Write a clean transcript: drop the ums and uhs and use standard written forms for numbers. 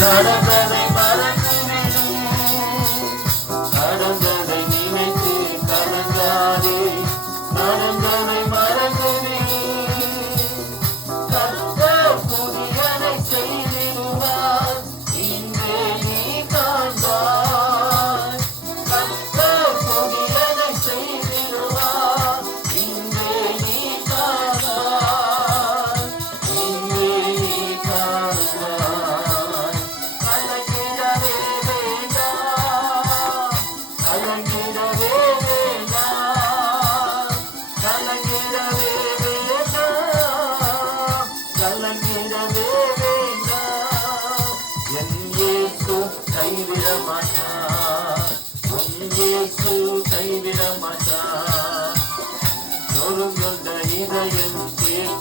நடந்ததை மறந்துவிடும், நடந்ததை நினைத்து கலங்காதே, நடந்ததை மறந்துவிடும். கர்த்தர் புதியதை செய்திடுவார், இன்றே நீ காண்பாய். கர்த்தர் புதியதை செய்திடுவார், இன்றே நீ காண்பாய், இன்றே நீ காண்பாய். கலங்கிடவே வேண்டாம், கலங்கிடவே வேண்டாம், கலங்கிடவே வேண்டாம், கலங்கிடவே வேண்டாம். என் இயேசு கைவிட மாட்டார், உன் இயேசு கைவிட மாட்டார். நொறுங்குண்ட இதயம் கேட்க